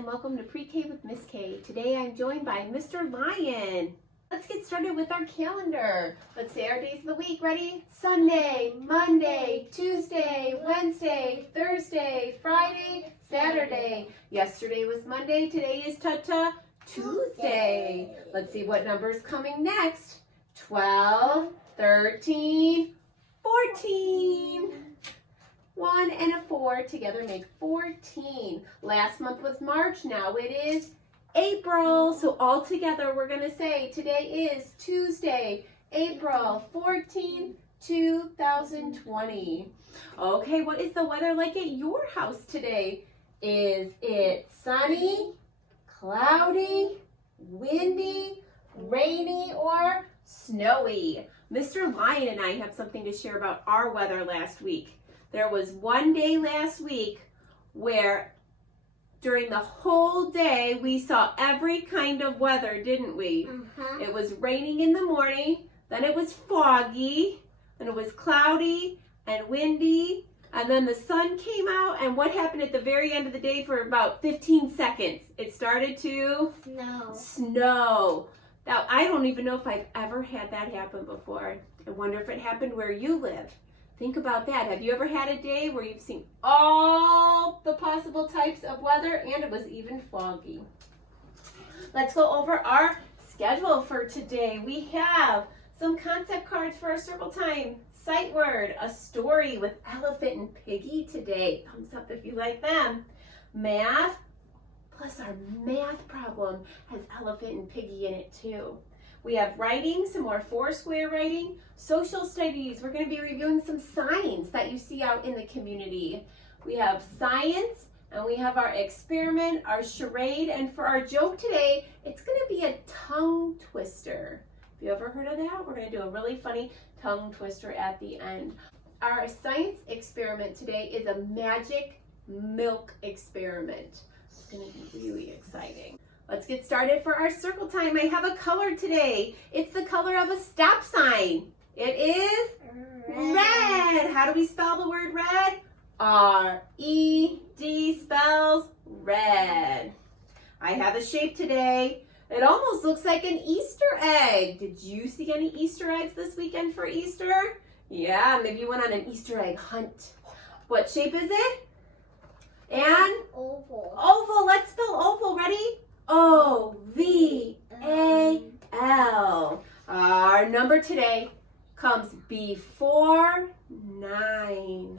and welcome to Pre-K with Miss K. Today I'm joined by Mr. Lion. Let's get started with our calendar. Let's say our days of the week. Ready? Sunday, Monday, Tuesday, Wednesday, Thursday, Friday, Saturday. Yesterday was Monday. Today is Tuesday. Let's see what number's coming next. 12, 13, 14. 1 and a 4 together make 14. Last month was March, now it is April. So all together we're going to say today is Tuesday, April 14, 2020. Okay, what is the weather like at your house today? Is it sunny, cloudy, windy, rainy, or snowy? Mr. Lion and I have something to share about our weather last week. There was one day last week where during the whole day we saw every kind of weather, didn't we? It was raining in the morning, then it was foggy, then it was cloudy and windy, and then the sun came out, and what happened at the very end of the day for about 15 seconds? It started to snow. Now, I don't even know if I've ever had that happen before. I wonder if it happened where you live. Think about that. Have you ever had a day where you've seen all the possible types of weather and it was even foggy? Let's go over our schedule for today. We have some concept cards for our circle time, sight word, a story with Elephant and Piggie today. Thumbs up if you like them. Math, plus our math problem has Elephant and Piggie in it too. We have writing, some more four-square writing, social studies. We're going to be reviewing some signs that you see out in the community. We have science, and we have our experiment, our charade, and for our joke today, it's going to be a tongue twister. Have you ever heard of that? We're going to do a really funny tongue twister at the end. Our science experiment today is a magic milk experiment. It's going to be really exciting. Let's get started for our circle time. I have a color today. It's the color of a stop sign. It is red. How do we spell the word red? R-E-D spells red. I have a shape today. It almost looks like an Easter egg. Did you see any Easter eggs this weekend for Easter? Yeah, maybe you went on an Easter egg hunt. What shape is it? And? Oval. Oval. Let's spell oval. Ready? O-V-A-L. Our number today comes before 9.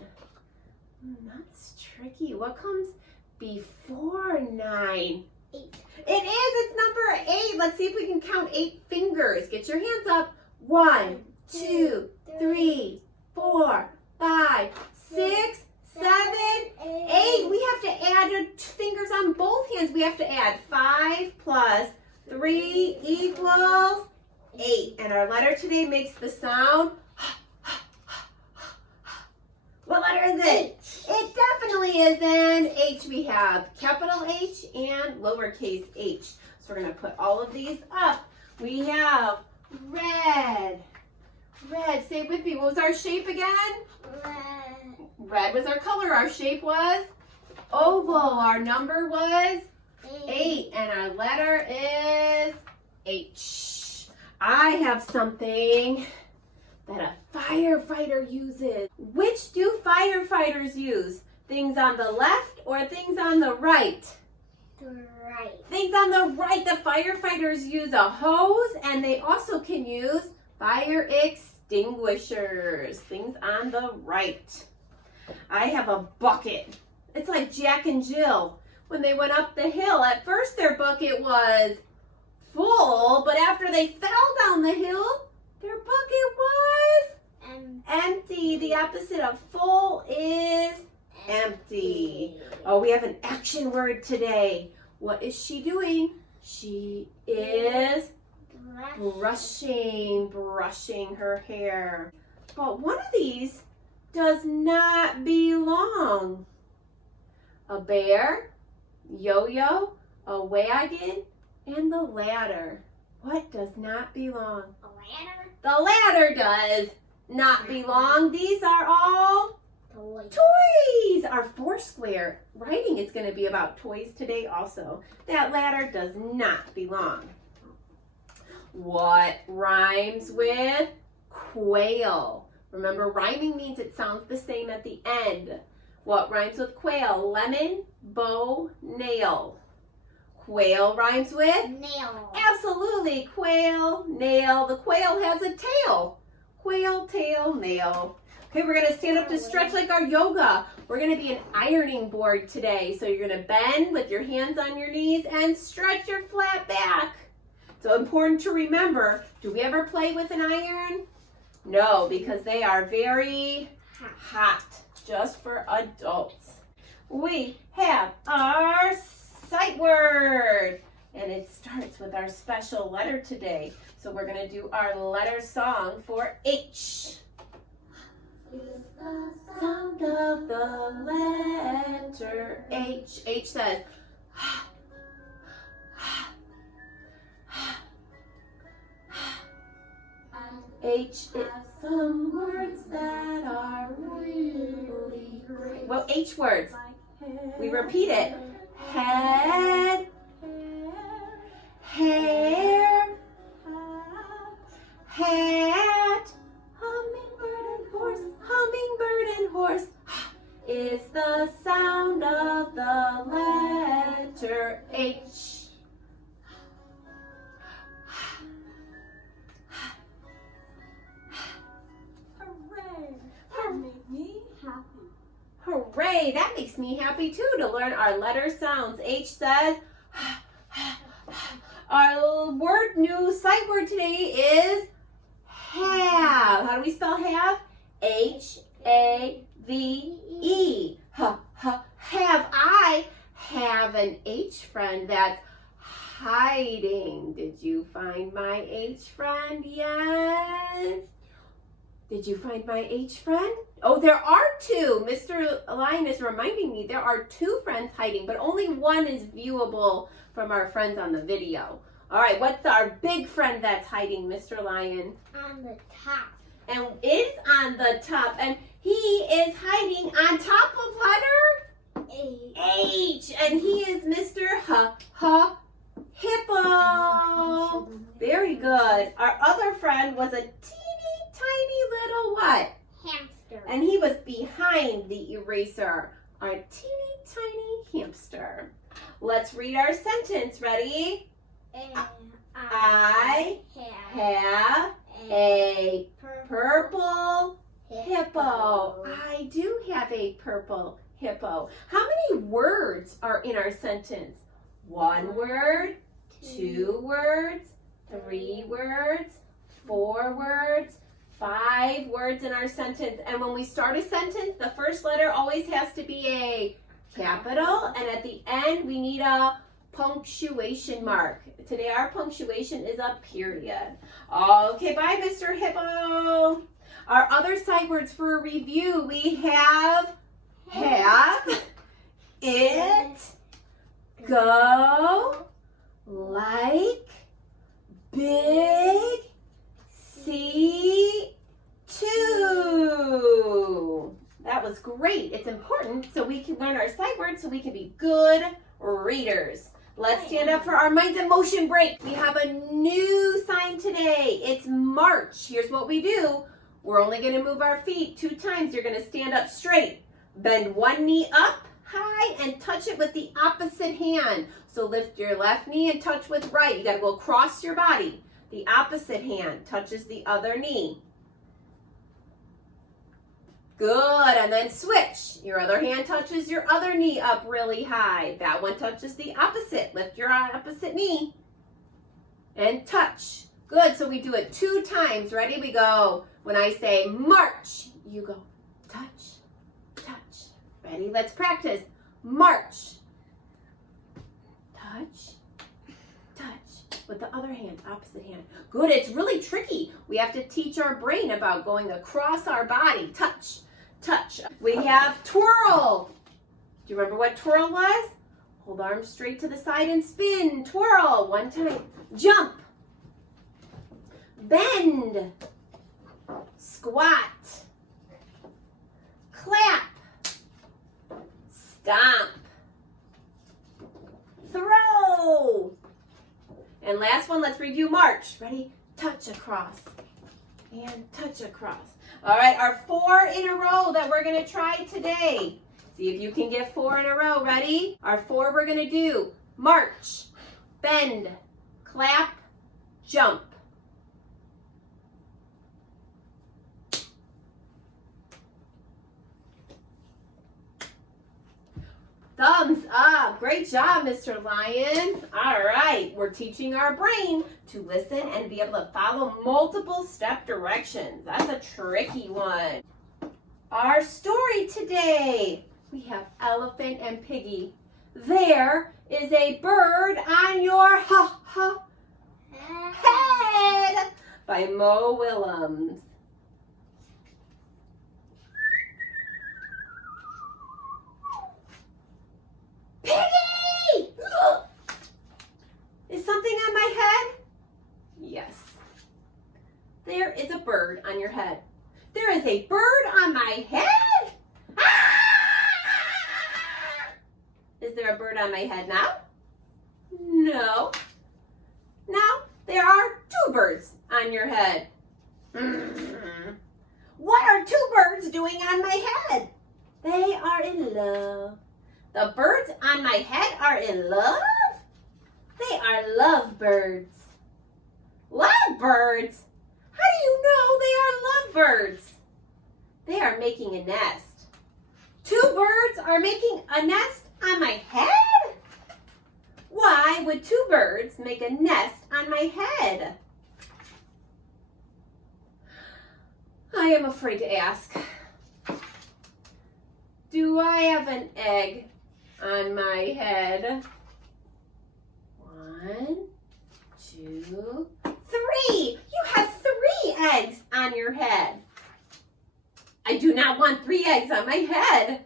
That's tricky. What comes before 9? 8. It is. It's number 8. Let's see if we can count 8 fingers. Get your hands up. 1, 2, 3, 4, 5, 6, 7, 8. We have to add fingers on both hands. We have to add 5 plus 3 equals 8. And our letter today makes the sound. What letter is it? It definitely is an H. We have capital H and lowercase h. So we're going to put all of these up. We have red. Red. Say it with me. What was our shape again? Red. Red was our color. Our shape was oval. Our number was 8. And our letter is H. I have something that a firefighter uses. Which do firefighters use? Things on the left or things on the right? The right. Things on the right. The firefighters use a hose and they also can use fire extinguishers. Things on the right. I have a bucket. It's like Jack and Jill when they went up the hill. At first their bucket was full, but after they fell down the hill, their bucket was empty. The opposite of full is empty. Oh, we have an action word today. What is she doing? She is brushing her hair. But one of these does not belong. A bear, yo-yo, a wagon, and the ladder. What does not belong? A ladder? The ladder does not belong. These are all Toys. Toys! Our Foursquare writing is going to be about toys today also. That ladder does not belong. What rhymes with quail? Remember, rhyming means it sounds the same at the end. What rhymes with quail? Lemon, bow, nail. Quail rhymes with? Nail. Absolutely, quail, nail. The quail has a tail. Quail, tail, nail. Okay, we're gonna stand up to stretch like our yoga. We're gonna be an ironing board today. So you're gonna bend with your hands on your knees and stretch your flat back. So important to remember, do we ever play with an iron? No, because they are very hot, just for adults. We have our sight word, and it starts with our special letter today. So we're gonna do our letter song for H. Is the sound of the letter H. H says, H is some words that are really great. Well, H words. We repeat it. Head, hair, hat, hummingbird and horse, is the sound of the letter H. Hooray, that makes me happy too to learn our letter sounds. H says, our new sight word today is have. How do we spell have? H-A-V-E. Have. I have an H friend that's hiding. Did you find my H friend yet? Did you find my H friend? Oh, there are two. Mr. Lion is reminding me there are two friends hiding, but only one is viewable from our friends on the video. All right, what's our big friend that's hiding, Mr. Lion? On the top. And is on the top, and he is hiding on top of letter H, and he is Mr. Hippo. Very good. Our other friend was a teeny tiny little what? Hamster. And he was behind the eraser. Our teeny tiny hamster. Let's read our sentence. Ready? I have a purple hippo. I do have a purple hippo. How many words are in our sentence? 1 word, 2 words, 3 words, 4 words, 5 words in our sentence. And when we start a sentence, the first letter always has to be a capital, and at the end we need a punctuation mark. Today our punctuation is a period. Okay, bye, Mr. Hippo. Our other sight words for a review, we have, it, go, like, big, see, two. That was great. It's important so we can learn our sight words so we can be good readers. Let's stand up for our minds in motion break. We have a new sign today. It's march. Here's what we do. We're only going to move our feet 2 times. You're going to stand up straight. Bend one knee up high and touch it with the opposite hand. So lift your left knee and touch with right. You got to go across your body. The opposite hand touches the other knee. Good, and then switch. Your other hand touches your other knee up really high. That one touches the opposite. Lift your opposite knee and touch. Good, so we do it 2 times. Ready? We go. When I say march, you go touch, touch. Ready? Let's practice. March, touch, touch. With the other hand, opposite hand. Good, it's really tricky. We have to teach our brain about going across our body. Touch, touch. We have twirl. Do you remember what twirl was? Hold arms straight to the side and spin. Twirl. 1 time. Jump. Bend. Squat. Clap. Stomp. Throw. And last one, let's review march. Ready? Touch across. And touch across. All right, our 4 in a row that we're going to try today. See if you can get 4 in a row. Ready? Our 4 we're going to do. March, bend, clap, jump. Thumbs up. Great job, Mr. Lion. All right, we're teaching our brain to listen and be able to follow multiple step directions. That's a tricky one. Our story today, we have Elephant and Piggie. There is a bird on your head by Mo Willems. Piggie! Is something on my head? Yes. There is a bird on your head. There is a bird on my head? Ah! Is there a bird on my head now? No. Now there are 2 birds on your head. What are 2 birds doing on my head? They are in love. The birds on my head are in love? They are lovebirds. Lovebirds? How do you know they are lovebirds? They are making a nest. 2 birds are making a nest on my head? Why would 2 birds make a nest on my head? I am afraid to ask. Do I have an egg on my head? 1, 2, 3. You have 3 eggs on your head. I do not want 3 eggs on my head.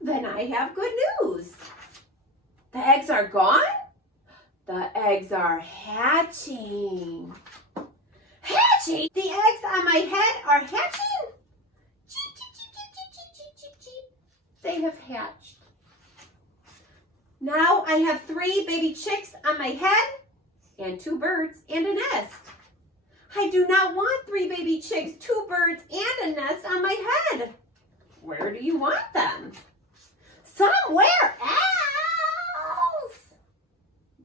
Then I have good news. The eggs are gone? The eggs are hatching. Hatching? The eggs on my head are hatching? Cheep, cheep, cheep, cheep, cheep, cheep, cheep, cheep. They have hatched. Now I have 3 baby chicks on my head and 2 birds and a nest. I do not want 3 baby chicks, 2 birds, and a nest on my head. Where do you want them? Somewhere else.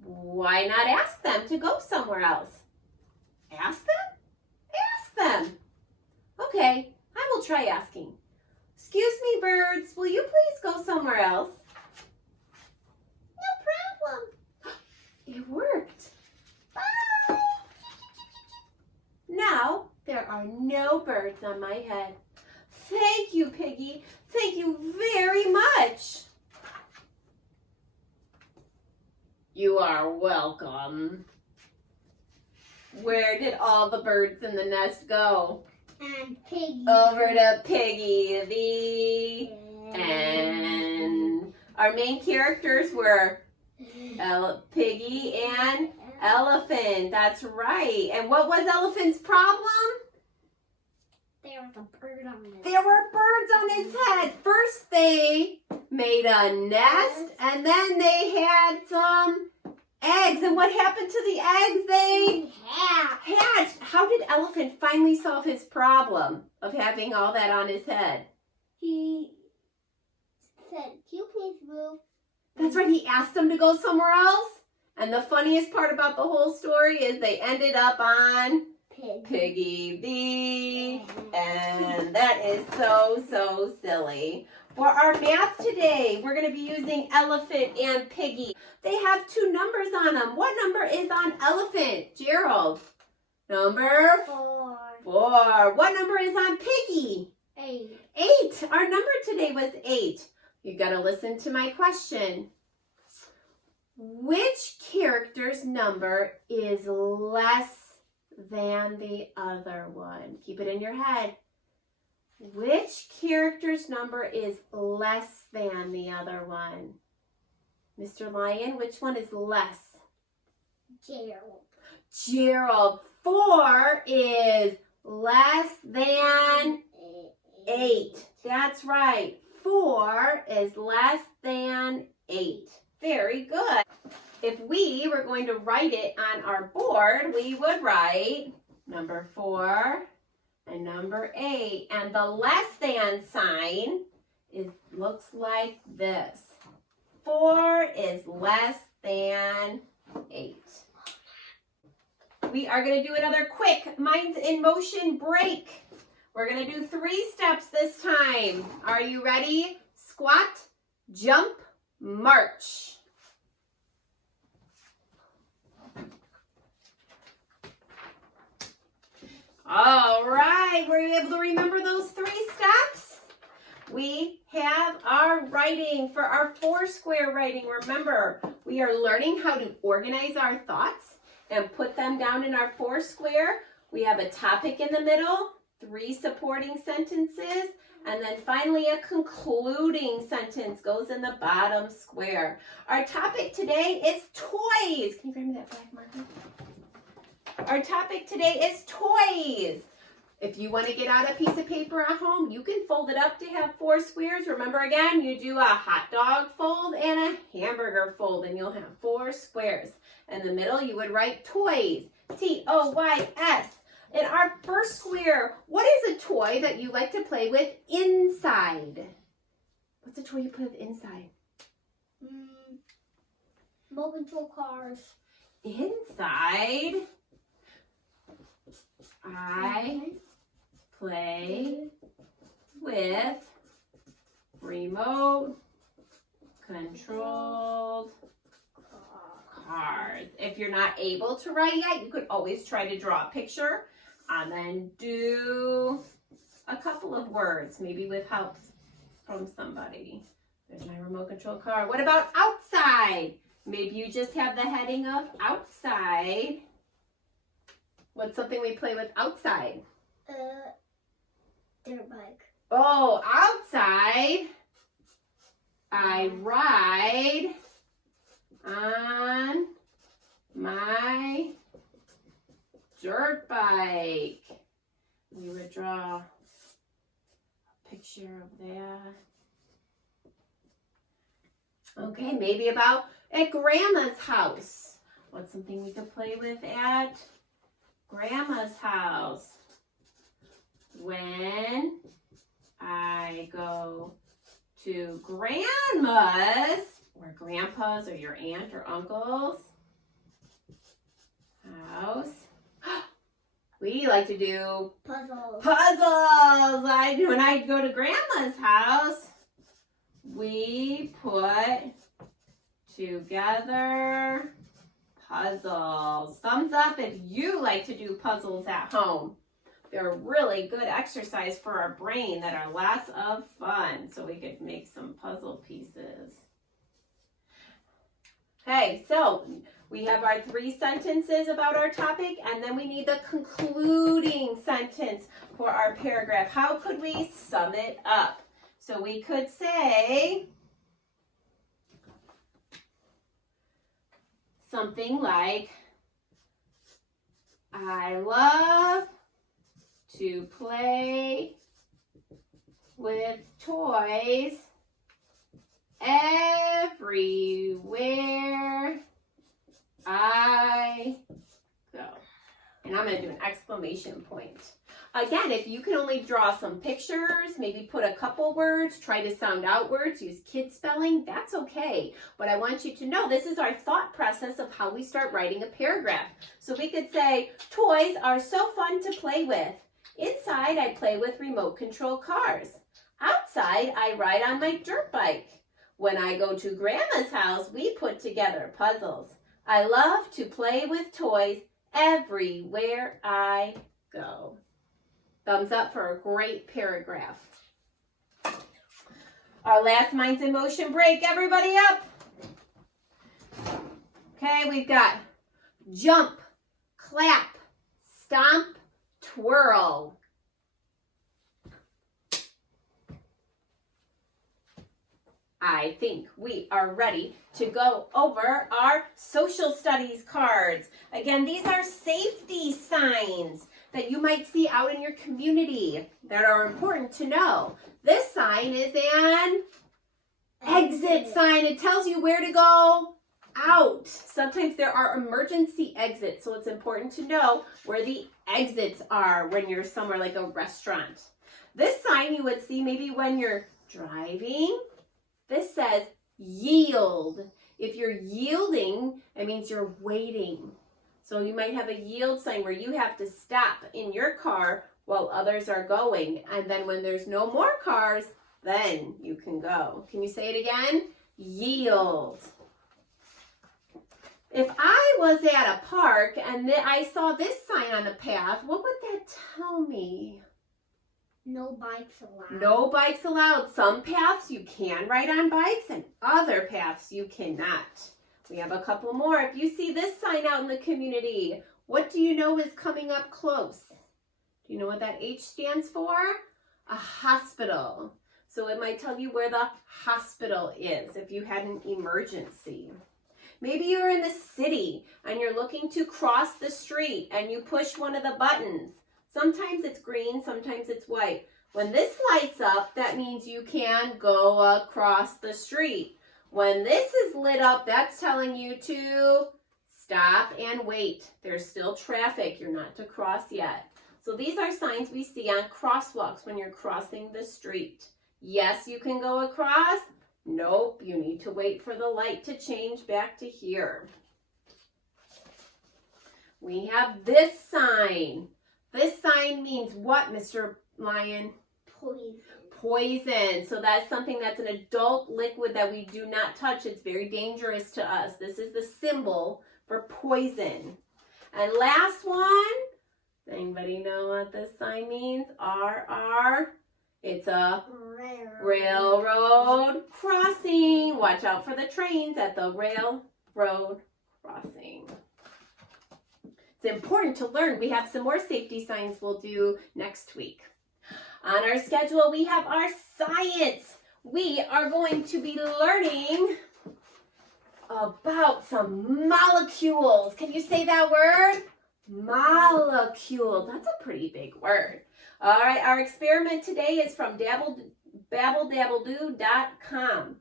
Why not ask them to go somewhere else? Ask them? Ask them. Okay, I will try asking. Excuse me, birds, will you please go somewhere else? No problem. It worked. Bye. Now there are no birds on my head. Thank you, Piggie. Thank you very much. You are welcome. Where did all the birds in the nest go? And Piggie. Over to Piggie. The end. Our main characters were Piggie and Elephant. That's right. And what was Elephant's problem? There was a bird on his head. There were birds on his head. First they made a nest and then they had some eggs. And what happened to the eggs? They hatched. How did Elephant finally solve his problem of having all that on his head? He said, "Can you please move?" That's right. He asked them to go somewhere else. And the funniest part about the whole story is they ended up on Piggie the end. That is so silly. For our math today, we're going to be using Elephant and Piggie. They have 2 numbers on them. What number is on Elephant, Gerald? Number 4. What number is on Piggie? 8. 8. Our number today was 8. You got to listen to my question. Which character's number is less than the other one? Keep it in your head. Which character's number is less than the other one? Mr. Lion, which one is less? Gerald. Gerald. 4 is less than 8. That's right. 4 is less than 8. Very good. If we were going to write it on our board, we would write number 4 and number 8. And the less than sign looks like this. 4 is less than 8. We are going to do another quick minds in motion break. We're going to do 3 steps this time. Are you ready? Squat, jump, march. All right, were you able to remember those 3 steps? We have our writing for our 4 square writing. Remember, we are learning how to organize our thoughts and put them down in our 4 square. We have a topic in the middle, 3 supporting sentences, and then finally a concluding sentence goes in the bottom square. Our topic today is toys. Can you grab me that black marker? Our topic today is toys. If you want to get out a piece of paper at home, you can fold it up to have 4 squares. Remember again, you do a hot dog fold and a hamburger fold, and you'll have 4 squares. In the middle, you would write toys, T-O-Y-S. In our first square, what is a toy that you like to play with inside? What's a toy you play with inside? Remote control cars. Inside, I play with remote controlled cars. If you're not able to write yet, you could always try to draw a picture and then do a couple of words, maybe with help from somebody. There's my remote control car. What about outside? Maybe you just have the heading of outside. What's something we play with outside? Dirt bike. Oh, outside, I ride on my dirt bike. We would draw a picture of that. Okay, maybe about at Grandma's house. What's something we could play with at Grandma's house? When I go to Grandma's or Grandpa's or your aunt or uncle's house, we like to do Puzzles. When I go to Grandma's house, we put together puzzles. Thumbs up if you like to do puzzles at home. They're a really good exercise for our brain that are lots of fun. So we could make some puzzle pieces. Okay, so we have our 3 sentences about our topic, and then we need the concluding sentence for our paragraph. How could we sum it up? So we could say something like, I love to play with toys everywhere I go. And I'm going to do an exclamation point. Again, if you can only draw some pictures, maybe put a couple words, try to sound out words, use kid spelling, that's okay. But I want you to know this is our thought process of how we start writing a paragraph. So we could say, toys are so fun to play with. Inside, I play with remote control cars. Outside, I ride on my dirt bike. When I go to Grandma's house, we put together puzzles. I love to play with toys everywhere I go. Thumbs up for a great paragraph. Our last Minds in Motion break. Everybody up. Okay, we've got jump, clap, stomp, twirl. I think we are ready to go over our social studies cards. Again, these are safety signs that you might see out in your community that are important to know. This sign is an exit sign. It tells you where to go out. Sometimes there are emergency exits, so it's important to know where the exits are when you're somewhere like a restaurant. This sign you would see maybe when you're driving. This says yield. If you're yielding, it means you're waiting. So you might have a yield sign where you have to stop in your car while others are going. And then when there's no more cars, then you can go. Can you say it again? Yield. If I was at a park and I saw this sign on the path, what would that tell me? No bikes allowed. No bikes allowed. Some paths you can ride on bikes and other paths you cannot. We have a couple more. If you see this sign out in the community, what do you know is coming up close? Do you know what that H stands for? A hospital. So it might tell you where the hospital is if you had an emergency. Maybe you're in the city and you're looking to cross the street and you push one of the buttons. Sometimes it's green, sometimes it's white. When this lights up, that means you can go across the street. When this is lit up, that's telling you to stop and wait. There's still traffic. You're not to cross yet. So these are signs we see on crosswalks when you're crossing the street. Yes, you can go across. Nope, you need to wait for the light to change back to here. We have this sign. This sign means what, Mr. Lion? Poison. Poison. So that's something that's an adult liquid that we do not touch. It's very dangerous to us. This is the symbol for poison. And last one. Does anybody know what this sign means? RR. It's a railroad crossing. Watch out for the trains at the railroad crossing. It's important to learn. We have some more safety signs we'll do next week. On our schedule, we have our science. We are going to be learning about some molecules. Can you say that word? Molecules. That's a pretty big word. All right, our experiment today is from babbledabbledoo.com.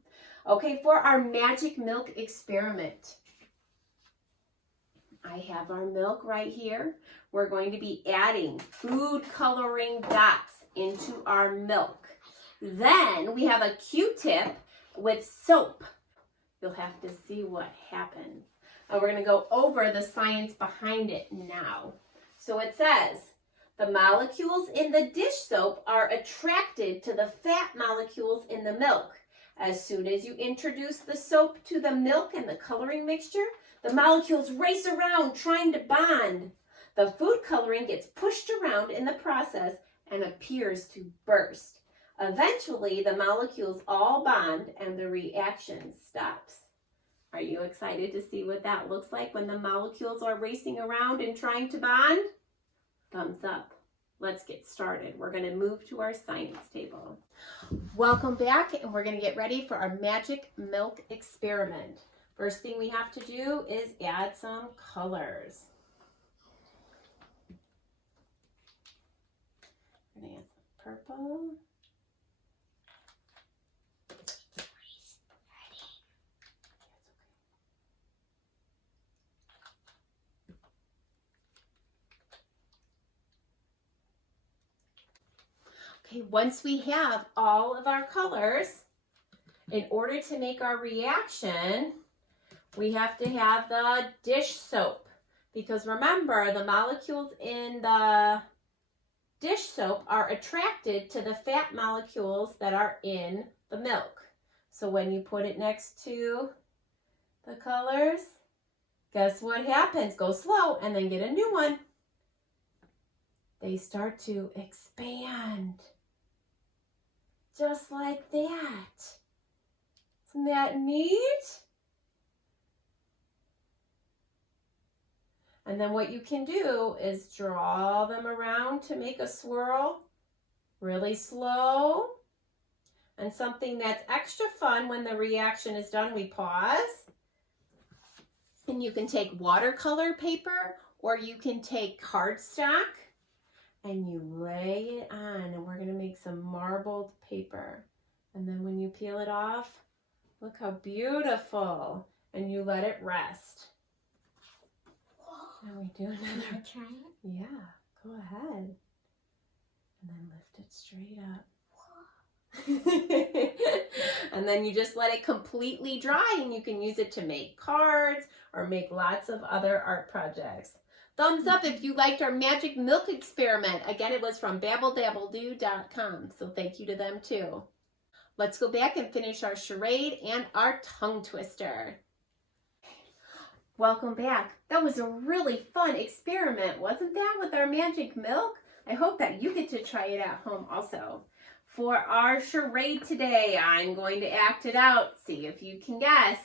Okay, for our magic milk experiment, I have our milk right here. We're going to be adding food coloring dots into our milk. Then we have a Q-tip with soap. You'll have to see what happens. And we're going to go over the science behind it now. So it says, the molecules in the dish soap are attracted to the fat molecules in the milk. As soon as you introduce the soap to the milk and the coloring mixture, the molecules race around trying to bond. The food coloring gets pushed around in the process and appears to burst. Eventually, the molecules all bond and the reaction stops. Are you excited to see what that looks like when the molecules are racing around and trying to bond? Thumbs up. Let's get started. We're going to move to our science table. Welcome back, and we're going to get ready for our magic milk experiment. First thing we have to do is add some colors. I'm going to add some purple. Okay, once we have all of our colors, in order to make our reaction, we have to have the dish soap. Because remember, the molecules in the dish soap are attracted to the fat molecules that are in the milk. So when you put it next to the colors, guess what happens? Go slow and then get a new one. They start to expand. Just like that. Isn't that neat? And then what you can do is draw them around to make a swirl really slow. And something that's extra fun when the reaction is done, we pause. And you can take watercolor paper or you can take cardstock and you lay it on, and we're going to make some marbled paper. And then when you peel it off, Look how beautiful. And you let it rest. Now we do Can I another. try it? Yeah, go ahead. And then lift it straight up. And then you just let it completely dry and you can use it to make cards or make lots of other art projects. Thumbs up if you liked our magic milk experiment. Again, it was from babbledabbledoo.com, so thank you to them too. Let's go back and finish our charade and our tongue twister. Welcome back. That was a really fun experiment, wasn't that, with our magic milk? I hope that you get to try it at home also. For our charade today, I'm going to act it out. See if you can guess.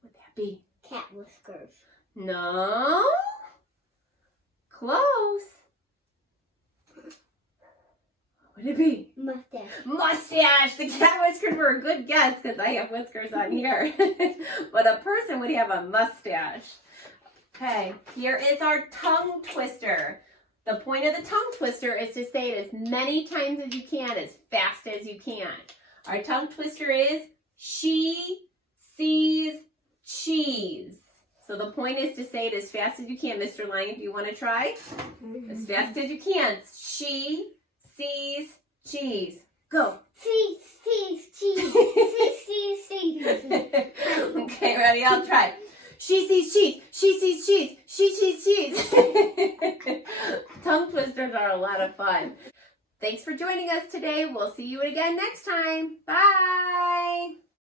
What would that be? Cat whiskers. No. Close. What would it be? Mustache. Mustache. The cat whiskers were a good guess because I have whiskers on here. But a person would have a mustache. Okay, here is our tongue twister. The point of the tongue twister is to say it as many times as you can, as fast as you can. Our tongue twister is, she sees cheese. So the point is to say it as fast as you can. Mr. Lion, do you want to try? As fast as you can. She sees cheese. Go. Cheese, cheese, cheese. Cheese, cheese, cheese. Okay, ready? I'll try. She sees cheese. She sees cheese. She sees cheese. Tongue twisters are a lot of fun. Thanks for joining us today. We'll see you again next time. Bye.